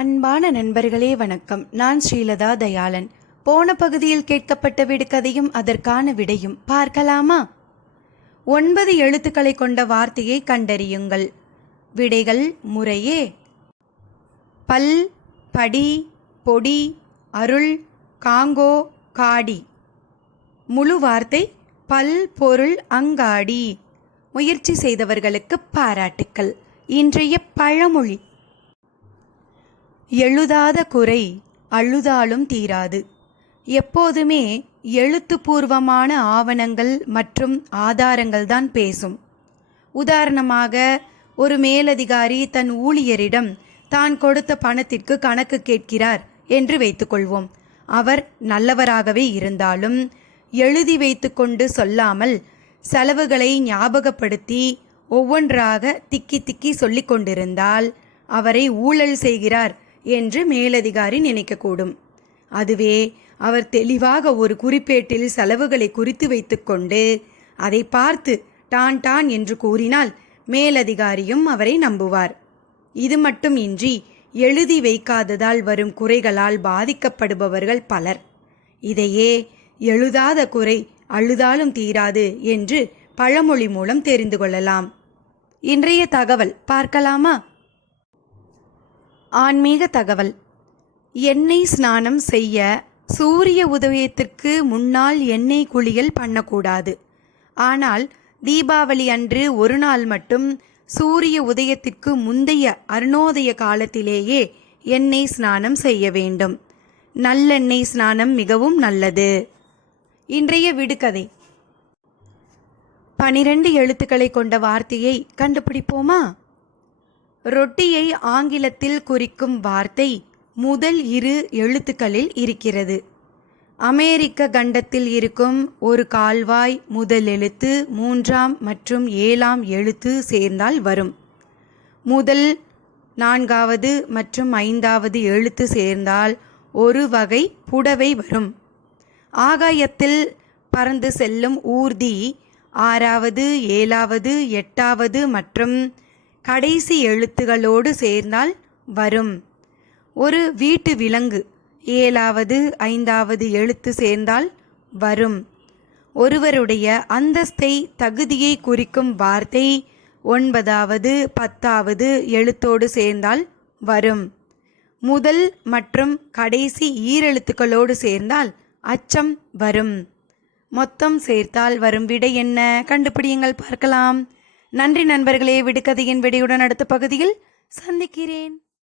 அன்பான நண்பர்களே வணக்கம். நான் ஸ்ரீலதா தயாளன். போன பகுதியில் கேட்கப்பட்ட விடுகதையும் அதற்கான விடையும் பார்க்கலாமா? ஒன்பது எழுத்துக்களை கொண்ட வார்த்தையை கண்டறியுங்கள். விடைகள் முறையே. பல் படி பொடி அருள் காங்கோ காடி. முழு வார்த்தை பல் பொருள் அங்காடி. முயற்சி செய்தவர்களுக்கு பாராட்டுக்கள். இன்றைய பழமொழி. எழுதாத குறை அழுதாலும் தீராது. எப்போதுமே எழுத்துப்பூர்வமான ஆவணங்கள் மற்றும் ஆதாரங்கள் தான் பேசும். உதாரணமாக ஒரு மேலதிகாரி தன் ஊழியரிடம் தான் கொடுத்த பணத்திற்கு கணக்கு கேட்கிறார் என்று வைத்துக்கொள்வோம். அவர் நல்லவராகவே இருந்தாலும் எழுதி வைத்துக்கொண்டு சொல்லாமல் செலவுகளை ஞாபகப்படுத்தி ஒவ்வொன்றாக திக்கி திக்கி சொல்லிக் கொண்டிருந்தால் அவரை ஊழல் செய்கிறார் என்று மேலதிகாரி நினைக்கக்கூடும். அதுவே அவர் தெளிவாக ஒரு குறிப்பேட்டில் செலவுகளை குறித்து வைத்துக்கொண்டு அதை பார்த்து டான் டான் என்று கூறினால் மேலதிகாரியும் அவரை நம்புவார். இது மட்டும் இன்றி எழுதி வைக்காததால் வரும் குறைகளால் பாதிக்கப்படுபவர்கள் பலர். இதையே எழுதாத குறை அழுதாலும் தீராது என்று பழமொழி மூலம் தெரிந்து கொள்ளலாம். இன்றைய தகவல் பார்க்கலாமா? ஆன்மீக தகவல். எண்ணெய் ஸ்நானம் செய்ய சூரிய உதயத்திற்கு முன்னால் எண்ணெய் குளியல் பண்ணக்கூடாது. ஆனால் தீபாவளி அன்று ஒரு நாள் மட்டும் சூரிய உதயத்திற்கு முந்தைய அருணோதய காலத்திலேயே எண்ணெய் ஸ்நானம் செய்ய வேண்டும். நல்லெண்ணெய் ஸ்நானம் மிகவும் நல்லது. இன்றைய விடுகதை. பனிரெண்டு எழுத்துக்களை கொண்ட வார்த்தையை கண்டுபிடிப்போமா? ரொட்டியை ஆங்கிலத்தில் குறிக்கும் வார்த்தை முதல் இரு எழுத்துக்களில் இருக்கிறது. அமெரிக்க கண்டத்தில் இருக்கும் ஒரு கால்வாய் முதல் எழுத்து மூன்றாம் மற்றும் ஏழாம் எழுத்து சேர்ந்தால் வரும். முதல் நான்காவது மற்றும் ஐந்தாவது எழுத்து சேர்ந்தால் ஒரு வகை புடவை வரும். ஆகாயத்தில் பறந்து செல்லும் ஊர்தி ஆறாவது ஏழாவது எட்டாவது மற்றும் கடைசி எழுத்துகளோடு சேர்ந்தால் வரும். ஒரு வீட்டு விலங்கு ஏழாவது ஐந்தாவது எழுத்து சேர்ந்தால் வரும். ஒருவருடைய அந்தஸ்தை தகுதியை குறிக்கும் வார்த்தை ஒன்பதாவது பத்தாவது எழுத்தோடு சேர்ந்தால் வரும். முதல் மற்றும் கடைசி ஈரெழுத்துக்களோடு சேர்ந்தால் அச்சம் வரும். மொத்தம் சேர்த்தால் வரும். விடை என்ன? கண்டுபிடியுங்கள் பார்க்கலாம். நன்றி நண்பர்களே விடுகதையின் வெடியுடன் அடுத்த பகுதியில் சந்திக்கிறேன்.